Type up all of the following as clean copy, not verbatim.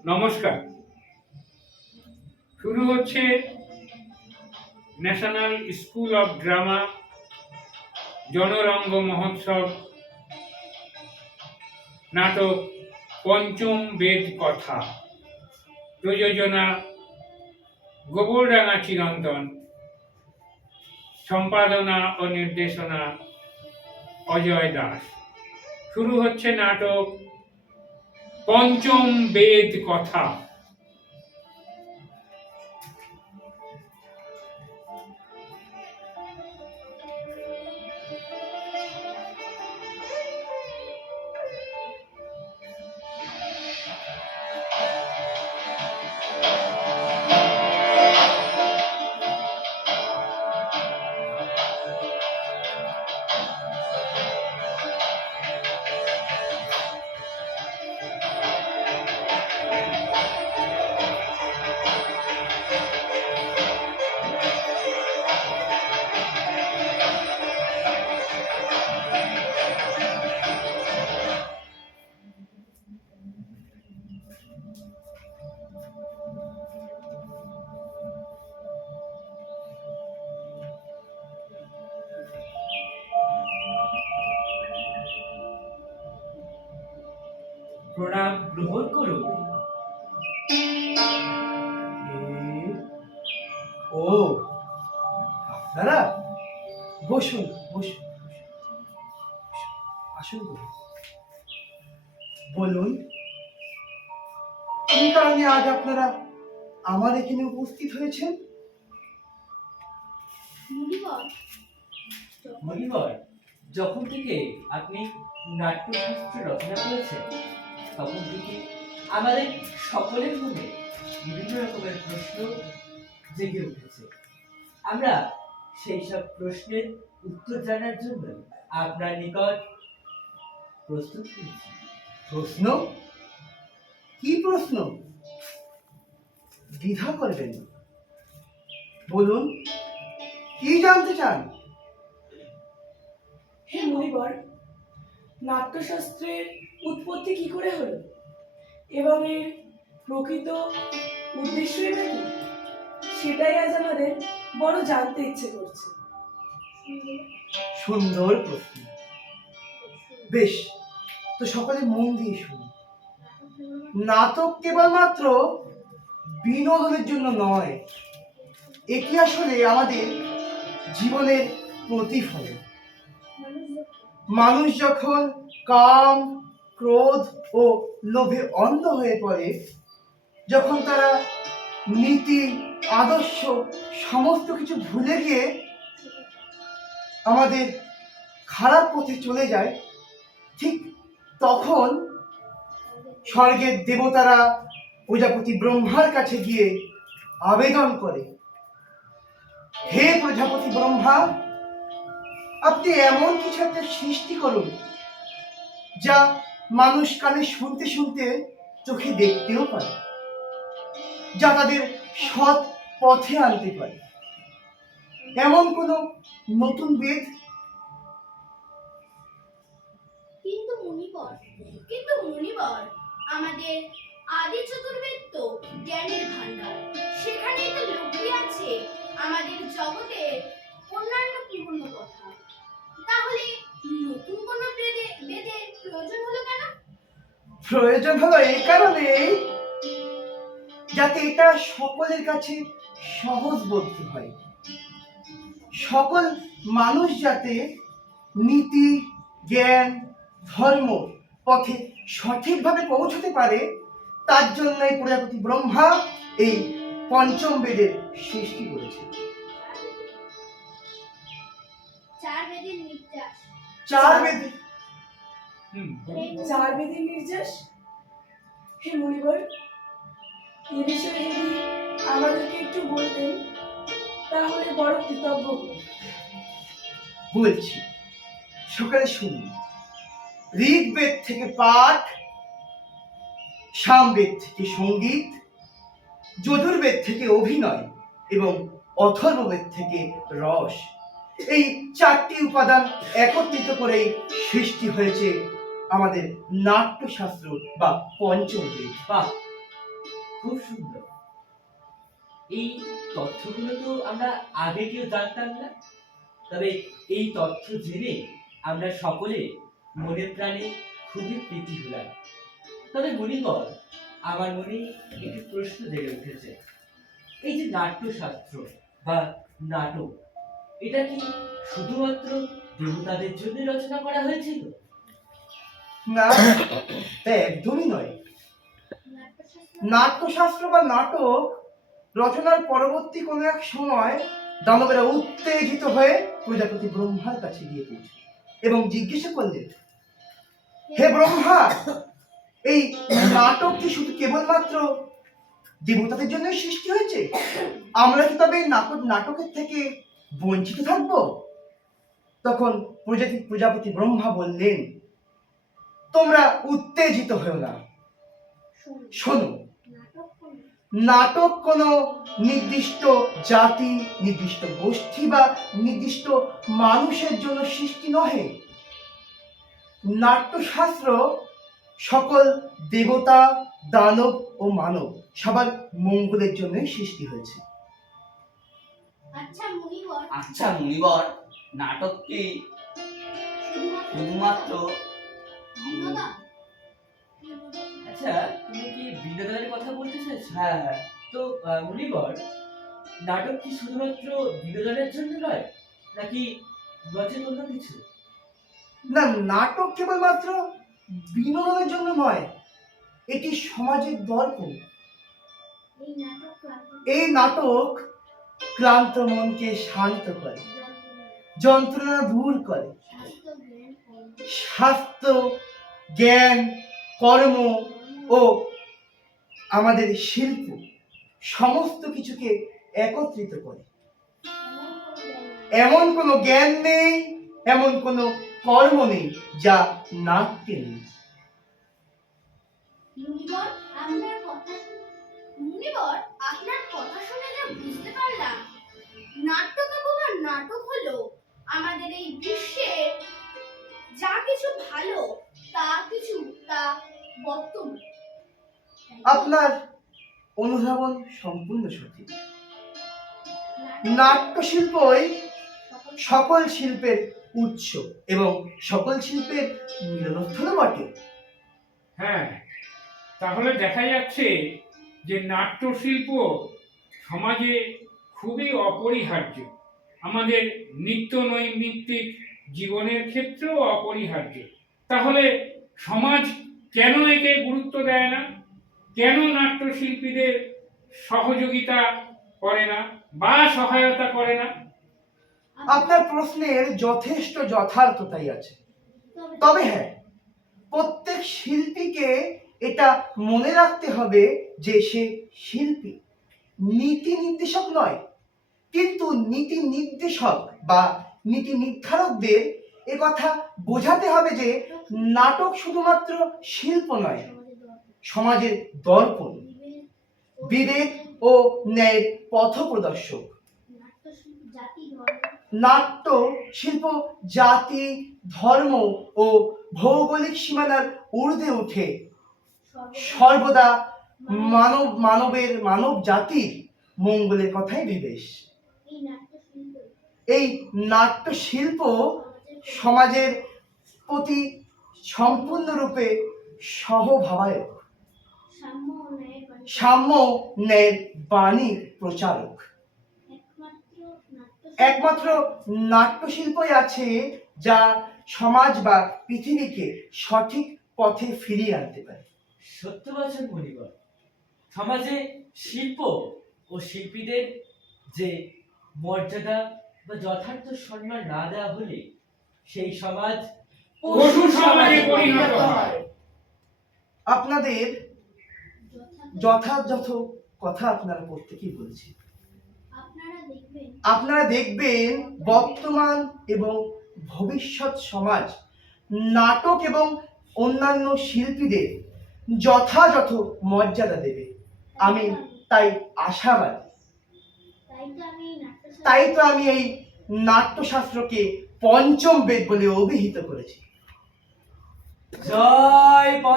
নমস্কার। শুরু হচ্ছে ন্যাশনাল স্কুল অফ ড্রামা জনরঙ্গ মহোৎসব নাটক পঞ্চম বেদ কথা। প্রযোজনা গোবরডাঙ্গা চিরন্তন। সম্পাদনা ও নির্দেশনা অজয় দাস। শুরু হচ্ছে নাটক পঞ্চম বেদ কথা। প্রণাম গ্রহণ করুন। ও, আপনারা বসুন বসুন আসুন বলুন। বলুন, কি কারণে আজ আপনারা আমার এখানে উপস্থিত হয়েছেন? মণিবর, যখন থেকে আপনি নাট্যশাস্ত্র রচনা করেছেন তখন থেকে আমাদের সকলের মনে বিভিন্ন রকমের প্রশ্ন জেগে উঠেছে। আমরা সেই সব প্রশ্নের উত্তর জানার জন্য আপনার নিকট প্রস্তুত হয়েছি। প্রশ্ন? কি প্রশ্ন? দ্বিধা করবেন না, বলুন, কি জানতে চান? হে মণিবর, নাট্যশাস্ত্রের উৎপত্তি কি করে হলো এবং এর প্রকৃত উদ্দেশ্যই বা কি, সেটাই আজ আমাদের বড় জানতে ইচ্ছে করছে। সুন্দর প্রশ্ন। বেশ, তো সকলে মন দিয়ে শুনুন। নাটক কেবলমাত্র বিনোদনের জন্য নয়, এটি আসলে আমাদের জীবনের প্রতিফলন। মানুষ যখন কাম, ক্রোধ ও লোভে অন্ধ হয়ে পড়ে, যখন তারা নীতি, আদর্শ সমস্ত কিছু ভুলে গিয়ে আমাদের খারাপ পথে চলে যায়, ঠিক তখন স্বর্গের দেবতারা প্রজাপতি ব্রহ্মার কাছে গিয়ে আবেদন করে, হে প্রজাপতি ব্রহ্মা, আপনি এমন কিছু একটা সৃষ্টি করুন যা মানুষ কানে শুনতে শুনতে চোখে দেখতেও পারে, যা তাদের সৎ পথে আনতে পারে। এমন কোন নতুন বেদ? কিন্তু মুনিবর, আমাদের আদি চতুর্বেদ তো জ্ঞানের ভান্ডার। সেখানেই তো লুকিয়ে আছে আমাদের জগতের অন্যান্য পূর্ণ কথা। তাহলে নতুন কোন বেদের প্রয়োজন হলো কেন? প্রয়োজন হলো এই কারণে, যাতে এটা সকলের কাছে সহজবোধ্য হয়, সকল মানুষ যাতে নীতি, জ্ঞান, ধর্ম পথে সঠিকভাবে পৌঁছতে পারে, তার জন্যই প্রজাপতি ব্রহ্মা এই পঞ্চম বেদের সৃষ্টি করেছে। চার বেদের নির্যাস। চার বেদ? চার বেদের নির্যাস? হে মণিবর, এ বিষয়ে যদি আমাদেরকে একটু বলতেন তাহলে বড় কৃতজ্ঞ হব। বলছি, সকালে শুনুন। ঋগ্বেদ থেকে পাঠ, সামবেদ থেকে সঙ্গীত, যজুর্বেদ থেকে অভিনয় এবং অথর্ববেদ থেকে রস, এই চারটি উপাদান একত্রিত করেই সৃষ্টি হয়েছে আমাদের নাট্যশাস্ত্র বা পঞ্চম বেদ। বাহ, খুব সুন্দর। এই তথ্যগুলো তো আমরা আগে কেউ জানতাম না, তবে এই তথ্য জেনে আমরা সকলে মনে প্রাণে খুবই প্রীতি হলাম। তবে মণিবর, আমার মনে একটি প্রশ্ন জেগে উঠেছে। এই যে নাট্যশাস্ত্র বা নাটক, এটা কি শুধুমাত্র দেবতাদের জন্য রচনা করা হয়েছিল? না, তা একদমই নয়। নাট্যশাস্ত্র বা নাটক রচনার পরবর্তী কোনো এক সময় দানবেরা উত্তেজিত হয়ে প্রজাপতি ব্রহ্মার কাছে গিয়ে পৌঁছে এবং জিজ্ঞাসা করলেন, হে ব্রহ্মা, এই নাটক কি শুধু কেবলমাত্র দেবতাদের জন্যই সৃষ্টি হয়েছে? আমরা কি তবে এই নাটকের থেকে বঞ্চিত থাকবো? তখন প্রজাপতি ব্রহ্মা বললেন, তোমরা উত্তেজিত হও না। শোনো, নাটক কোনো নির্দিষ্ট জাতি, নির্দিষ্ট গোষ্ঠী বা নির্দিষ্ট মানুষের জন্য সৃষ্টি নহে। নাট্যশাস্ত্র সকল দেবতা, দানব ও মানব সবার মঙ্গলের জন্যই সৃষ্টি হয়েছে। আচ্ছা মুনিবর, নাটক কি শুধুমাত্র বিনোদন? আচ্ছা, তুমি কি বিনোদনের কথা বলতে চাইছো? হ্যাঁ, তো মণিবর, নাটক কি শুধুমাত্র বিনোদনের জন্য নয়, নাকি নচেত অন্য কিছু? না, নাটক কেবলমাত্র বিনোদনের জন্য নয়, এটি সমাজের দর্পণ। এই নাটক ক্লান্ত মনকে শান্ত করে, যন্ত্রণা দূর করে, স্বাস্থ্য, জ্ঞান, কর্ম ও আমাদের শিল্প সমস্ত কিছুকে একত্রিত করে। এমন কোনো জ্ঞান নেই, এমন কোনো কর্ম নেই যা নাট্যে নেই। মুনিবর, আপনার কথা শুনে যা বুঝতে পারলাম, নাট্যকাব্য বা নাটক হলো আমাদের এই বিশ্বের যা কিছু ভালো তা বর্তমান। আপনার অনুধাবন সম্পূর্ণ সঠিক। নাট্যশিল্পই সকল শিল্পের উৎস এবং সকল শিল্পের মিলনস্থলও বটে। হ্যাঁ, তাহলে দেখা যাচ্ছে যে নাট্যশিল্প সমাজে খুবই অপরিহার্য, আমাদের নিত্য নৈমিত্তিক জীবনের ক্ষেত্রেও অপরিহার্য। তাহলে সমাজ কেন একে গুরুত্ব দেয় না? কেন নাট্যশিল্পীদের সহযোগিতা করে না বা সহায়তা করে না? আপনার প্রশ্নের যথেষ্ট যথার্থতাই আছে। তবে হ্যাঁ, প্রত্যেক শিল্পীকে এটা মনে রাখতে হবে যে সে শিল্পী, নীতি নির্দেশক নয়। কিন্তু নীতি নির্দেশক বা নীতি নির্ধারকদের কথা বোঝাতে হবে যে নাটক শুধুমাত্র শিল্প নয়, সমাজের দর্পণ, বিবেক ও ন্যায়ের পথপ্রদর্শক। নাট্য শিল্প জাতি, ধর্ম ও ভৌগোলিক সীমানার ঊর্ধ্বে উঠে সর্বদা মানব জাতির মঙ্গলের কথাই বিবেশ। এই নাট্য শিল্প সমাজের প্রতি সম্পূর্ণরূপে সহভাবায়ক, সাম্য ন্যায়ের বাণীর প্রচারক। একমাত্র নাট্যশিল্পই আছে যা সমাজ বা পৃথিবীকে সঠিক পথে ফিরিয়ে আনতে পারে। সত্য বলছেন মণিবর। সমাজে শিল্প ও শিল্পীদের যে মর্যাদা বা যথার্থ সম্মান না দেওয়া হলে সেই সমাজ পশু সমাজে পরিণত হয়। আপনাদের যথাযথ কথা আপনারা প্রত্যেকেই বলছেন। আপনারা দেখবেন বর্তমান এবং ভবিষ্যৎ সমাজ নাটক এবং অন্যান্য শিল্পীদের যথাযথ মর্যাদা দেবে। আমি তাই আশাবাদী। তাই তো আমি এই নাট্যশাস্ত্রকে পঞ্চম বেদ বলে অভিহিত করেছি। জয়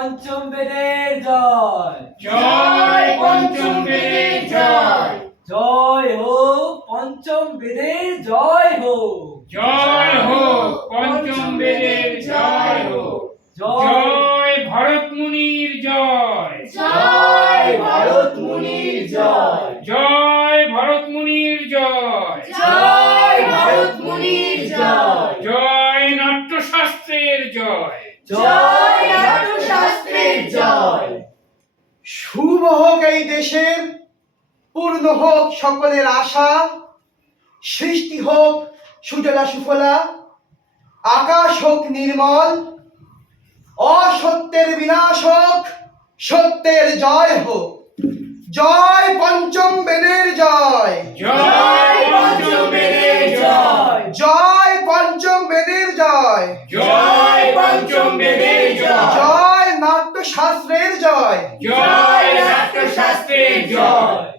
পঞ্চম বেদের জয়। জয় পঞ্চম বেদের জয়। জয় হোক পঞ্চম বেদের জয় হোক। জয় হোক পঞ্চম বেদের জয় হোক। জয় জয় ভরত মুনির জয়। জয় ভারত মুনির জয়। জয় ভরত মুনির জয়। জয় ভারত মুনির জয়। জয় নাট্যশাস্ত্রের জয়। জয় নাট্যশাস্ত্রের জয়। শুভ হোক এই দেশের, পূর্ণ হোক সকলের আশা, সৃষ্টি হোক সুজলা সুফলা, আকাশ হোক নির্মল, অসত্যের বিনাশ হোক, সত্যের জয় হোক। জয় পঞ্চম বেদের জয়। জয় পঞ্চম বেদের জয়। জয় পঞ্চম বেদের জয়। জয় পঞ্চম বেদের জয়। জয় নাট্যশাস্ত্রের জয়। জয় নাট্যশাস্ত্রের জয়।